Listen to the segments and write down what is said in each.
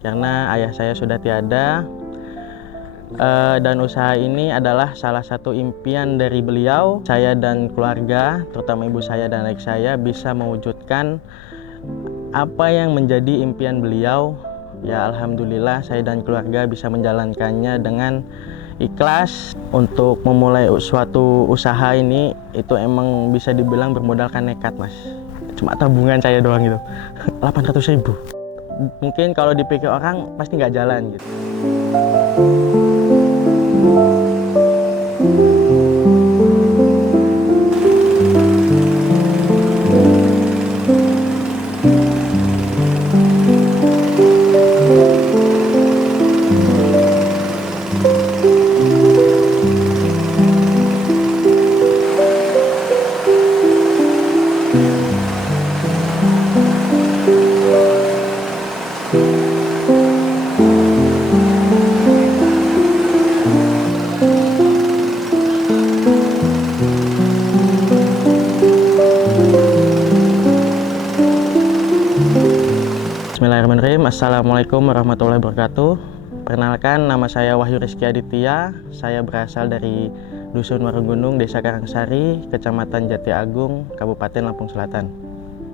karena ayah saya sudah tiada. Dan usaha ini adalah salah satu impian dari beliau. Saya dan keluarga, terutama ibu saya dan adik saya, bisa mewujudkan apa yang menjadi impian beliau. Ya alhamdulillah saya dan keluarga bisa menjalankannya dengan ikhlas. Untuk memulai suatu usaha ini itu emang bisa dibilang bermodalkan nekat, Mas. Cuma tabungan saya doang gitu 800.000. Mungkin kalau dipikir orang pasti nggak jalan gitu. Bismillahirrahmanirrahim. Assalamualaikum warahmatullahi wabarakatuh. Perkenalkan, nama saya Wahyu Rizky Aditya. Saya berasal dari Dusun Warunggunung, Desa Karangsari, Kecamatan Jati Agung, Kabupaten Lampung Selatan.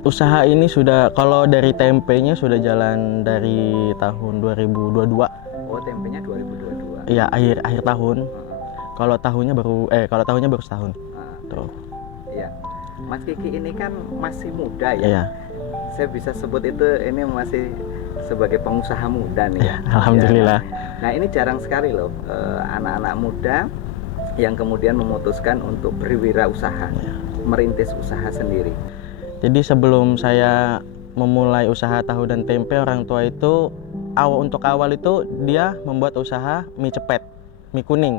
Usaha ini sudah, kalau dari tempenya sudah jalan dari tahun 2022. Oh, tempenya 2022. Iya, akhir tahun. Kalau tahunnya baru setahun. Tuh. Iya. Mas Kiki ini kan masih muda ya. Iya. Saya bisa sebut itu ini masih sebagai pengusaha muda nih ya. Alhamdulillah. Nah, ini jarang sekali loh anak-anak muda yang kemudian memutuskan untuk berwirausaha, merintis usaha sendiri. Jadi sebelum saya memulai usaha tahu dan tempe, orang tua itu untuk awal itu dia membuat usaha mie cepet, mie kuning.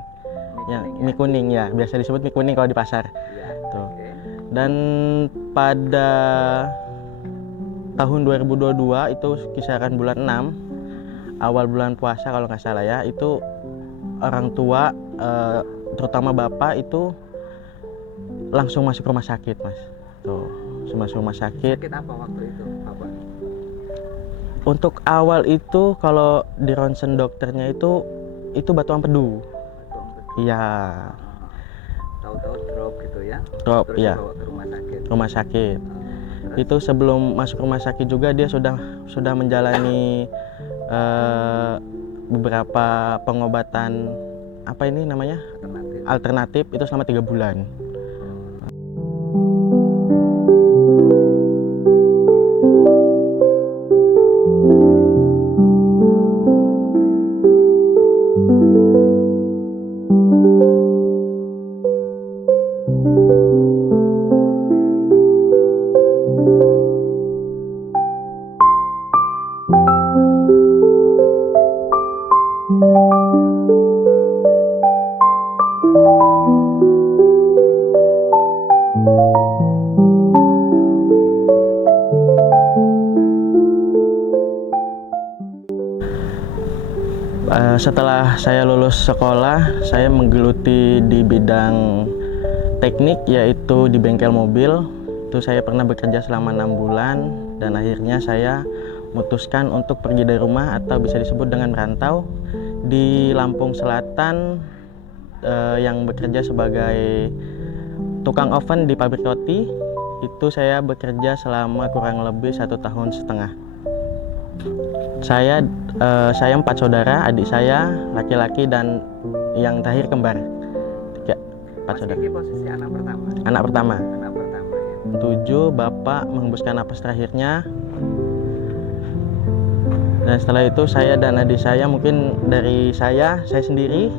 Mie kuning ya, biasa disebut mie kuning kalau di pasar. Ya, Tuh. okay. Dan pada tahun 2022 itu kisaran bulan 6, awal bulan puasa kalau nggak salah ya, itu orang tua terutama bapak itu langsung masuk rumah sakit, Mas. Tuh, masuk rumah sakit. Sakit apa waktu itu, Bapak? Untuk awal itu kalau di ronsen dokternya itu batu empedu. Iya. Tahu-tahu drop gitu ya. Drop, terus iya. Dibawa ke rumah sakit. Rumah sakit. Terus? Itu sebelum masuk rumah sakit juga dia sudah menjalani beberapa pengobatan, apa ini namanya, alternatif itu selama 3 bulan. Setelah saya lulus sekolah, saya menggeluti di bidang teknik, yaitu di bengkel mobil. Itu saya pernah bekerja selama 6 bulan dan akhirnya saya memutuskan untuk pergi dari rumah atau bisa disebut dengan merantau di Lampung Selatan, yang bekerja sebagai tukang oven di pabrik roti. Itu saya bekerja selama kurang lebih 1,5 tahun. Saya 4 saudara, adik saya laki-laki dan yang terakhir kembar. 4 saudara. Ini posisi anak pertama. Anak pertama. Anak pertama ya. 7, bapak menghembuskan napas terakhirnya. Dan setelah itu saya dan adik saya, mungkin dari saya sendiri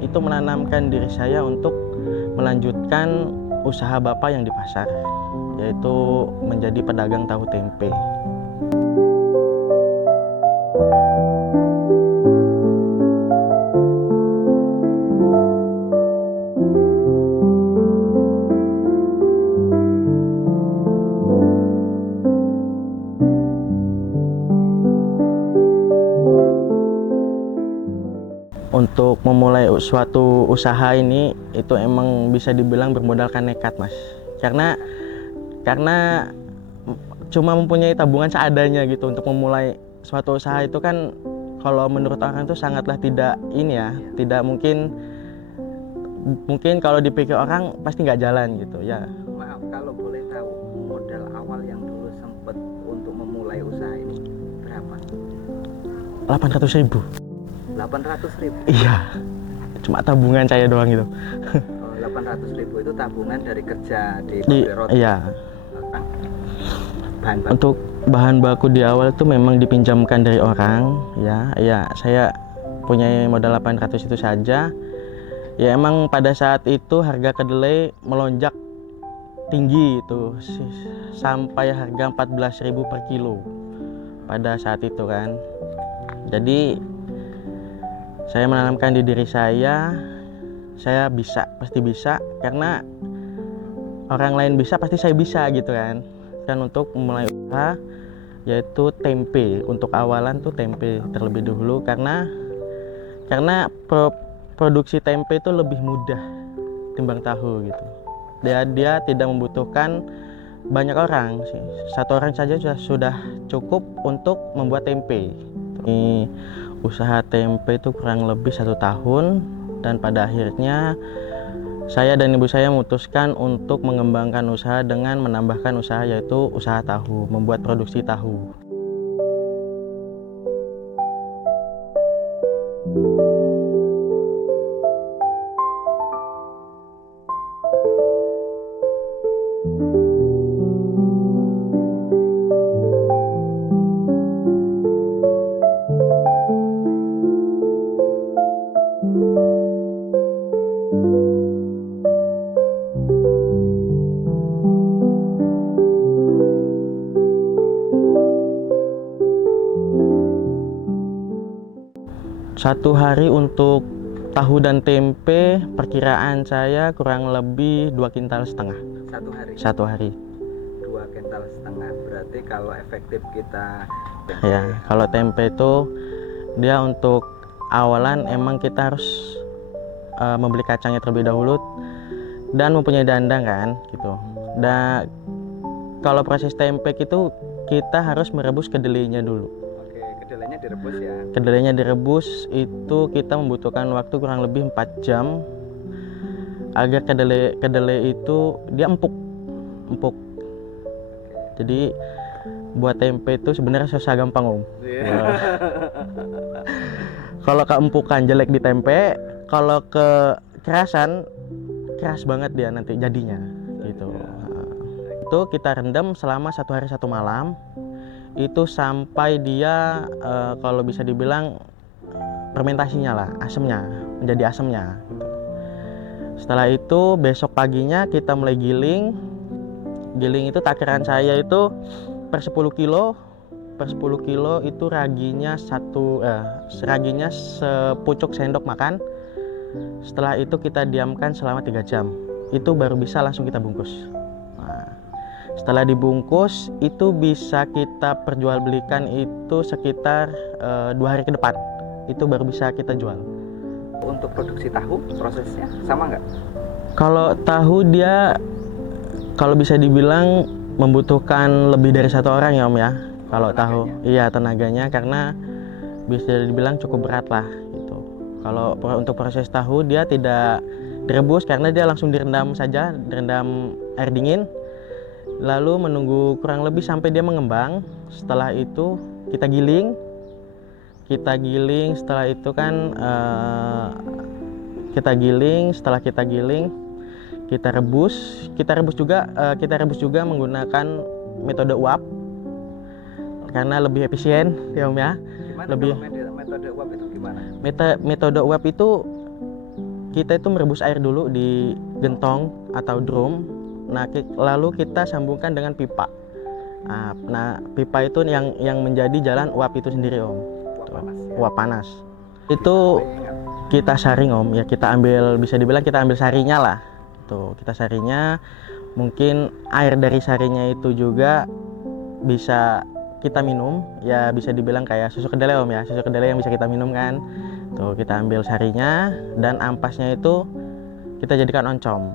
itu menanamkan diri saya untuk melanjutkan usaha bapak yang di pasar, yaitu menjadi pedagang tahu tempe. Untuk memulai suatu usaha ini itu emang bisa dibilang bermodalkan nekat, Mas. Karena cuma mempunyai tabungan seadanya gitu untuk memulai suatu usaha itu kan kalau menurut orang itu sangatlah tidak ini ya, tidak mungkin kalau dipikir orang pasti nggak jalan gitu ya. Maaf kalau boleh tahu, modal awal yang dulu sempat untuk memulai usaha ini berapa? 800.000. 800.000. Iya, cuma tabungan saya doang gitu. 800.000 itu tabungan dari kerja di Di, pabrik roti. iya. Bahan baku. Untuk bahan baku di awal itu memang dipinjamkan dari orang ya. Ya, saya punya modal 800 itu saja. Ya emang pada saat itu harga kedelai melonjak tinggi itu sampai harga 14.000 per kilo pada saat itu kan. Jadi saya menanamkan di diri saya bisa, pasti bisa, karena orang lain bisa pasti saya bisa gitu kan. Dan untuk memulai usaha yaitu tempe, untuk awalan tuh tempe terlebih dahulu karena produksi tempe itu lebih mudah timbang tahu gitu. Dia tidak membutuhkan banyak orang sih, satu orang saja sudah cukup untuk membuat tempe. Ini usaha tempe itu kurang lebih 1 tahun, dan pada akhirnya saya dan ibu saya memutuskan untuk mengembangkan usaha dengan menambahkan usaha, yaitu usaha tahu, membuat produksi tahu. Satu hari untuk tahu dan tempe perkiraan saya kurang lebih 2,5 kintal. Satu hari 2,5 kintal. Berarti kalau efektif kita ya, kalau tempe itu dia untuk awalan emang kita harus membeli kacangnya terlebih dahulu dan mempunyai dandang kan gitu. Dan kalau proses tempe itu kita harus merebus kedelainya dulu. kedelainya direbus ya. Kedelainya direbus itu kita membutuhkan waktu kurang lebih 4 jam agar kedelai itu dia empuk. Jadi buat tempe itu sebenarnya susah gampang om. Kalau keempukan jelek di tempe, kalau kekerasan keras banget dia nanti jadinya gitu. Itu kita rendam selama 1 hari 1 malam. Itu sampai dia kalau bisa dibilang fermentasinya lah, menjadi asemnya gitu. Setelah itu besok paginya kita mulai giling itu takaran saya itu per 10 kilo itu raginya sepucuk sendok makan. Setelah itu kita diamkan selama 3 jam, itu baru bisa langsung kita bungkus. Setelah dibungkus itu bisa kita perjualbelikan itu sekitar 2 hari ke depan, itu baru bisa kita jual. Untuk produksi tahu prosesnya sama nggak? Kalau tahu dia kalau bisa dibilang membutuhkan lebih dari 1 orang ya om ya. Kalau tahu iya tenaganya, karena bisa dibilang cukup berat lah gitu. Kalau untuk proses tahu dia tidak direbus karena dia langsung direndam saja, direndam air dingin. Lalu menunggu kurang lebih sampai dia mengembang. Setelah itu kita giling. Setelah itu kan setelah kita giling kita rebus juga menggunakan metode uap karena lebih efisien ya om ya. Metode uap itu gimana? Metode uap itu kita itu merebus air dulu di gentong atau drum. Nah, lalu kita sambungkan dengan pipa. Nah, pipa itu yang menjadi jalan uap itu sendiri om. Uap panas. Itu kita saring om, ya kita ambil, bisa dibilang kita ambil sarinya lah. Tuh, kita sarinya, mungkin air dari sarinya itu juga bisa kita minum, ya bisa dibilang kayak susu kedelai om ya, susu kedelai yang bisa kita minum kan. Tuh, kita ambil sarinya dan ampasnya itu kita jadikan oncom.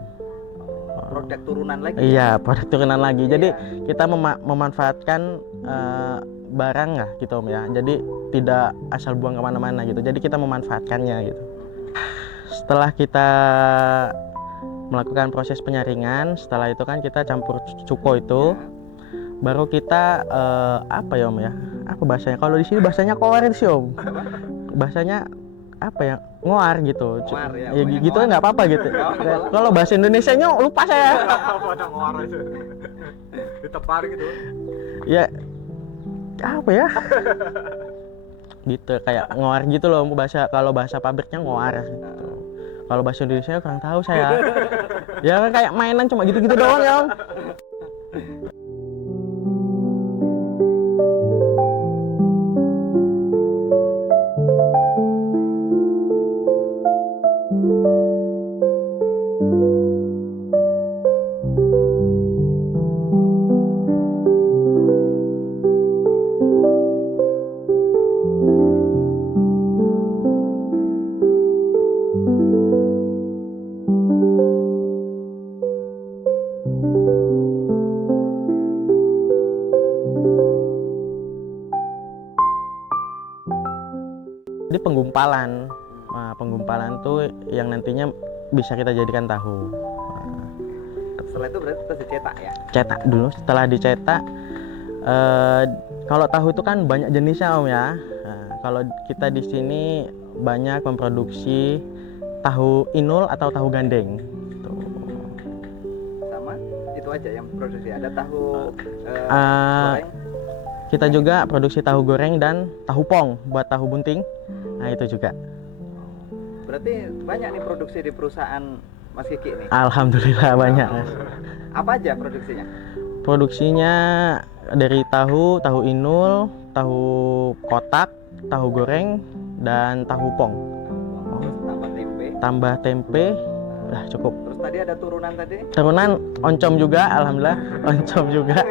Produk turunan lagi. Iya, produk turunan lagi. Jadi kita memanfaatkan barang lah gitu Om ya. Jadi tidak asal buang kemana-mana gitu. Jadi kita memanfaatkannya gitu. Setelah kita melakukan proses penyaringan, setelah itu kan kita campur cuko itu, baru kita apa ya Om ya? Apa bahasanya? Kalau di sini bahasanya kower sih Om. Bahasanya apa ya? Ngoar gitu. Ngoar, ya, Ya pokoknya gitu ngoar. nggak apa-apa gitu. Kalau bahasa Indonesianya lupa saya. Apa ada ngoar aja ditepar gitu. Ya apa ya? Gitu kayak ngoar gitu loh bahasa, kalau bahasa pabriknya ngoar gitu. Kalau bahasa Indonesia kurang tahu saya. Ya kan kayak mainan cuma gitu-gitu doang ya Om. Jadi penggumpalan. Nah, penggumpalan tuh yang nantinya bisa kita jadikan tahu. Setelah itu berarti terus dicetak ya. Cetak dulu, setelah dicetak kalau tahu itu kan banyak jenisnya Om ya. Nah, kalau kita di sini banyak memproduksi tahu inul atau tahu gandeng. Tuh. Sama itu aja yang produksi. Ada tahu Ah, goreng. Kita juga produksi tahu goreng dan tahu pong buat tahu bunting. Nah itu juga. Berarti banyak nih produksi di perusahaan Mas Kiki nih. Alhamdulillah banyak. Apa aja produksinya? Produksinya dari tahu, tahu inul, tahu kotak, tahu goreng, dan tahu pong. Terus tambah tempe. Tambah tempe, udah cukup. Terus tadi ada turunan tadi. Turunan oncom juga, alhamdulillah oncom juga.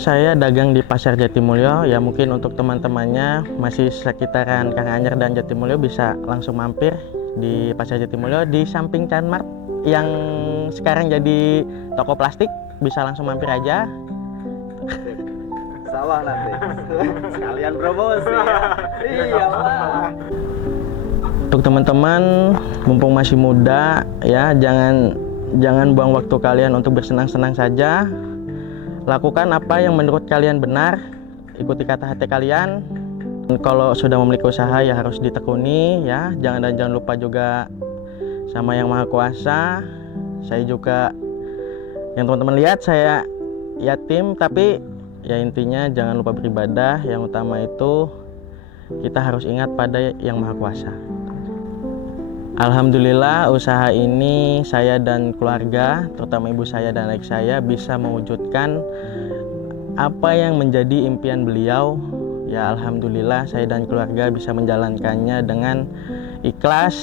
Saya dagang di Pasar Jatimulyo, ya mungkin untuk teman-temannya masih sekitaran Karanganyar dan Jatimulyo bisa langsung mampir di Pasar Jatimulyo di samping Canmart yang sekarang jadi toko plastik, bisa langsung mampir aja. Sawah nanti. Sekalian promosi ya. Iyalah. Untuk teman-teman mumpung masih muda ya, jangan buang waktu kalian untuk bersenang-senang saja. Lakukan apa yang menurut kalian benar, ikuti kata hati kalian. Kalau sudah memiliki usaha ya harus ditekuni ya, jangan lupa juga sama Yang Maha Kuasa. Saya juga, yang teman-teman lihat, saya yatim, tapi ya intinya jangan lupa beribadah. Yang utama itu kita harus ingat pada Yang Maha Kuasa. Alhamdulillah usaha ini saya dan keluarga, terutama ibu saya dan adik saya, bisa mewujudkan apa yang menjadi impian beliau. Ya alhamdulillah saya dan keluarga bisa menjalankannya dengan ikhlas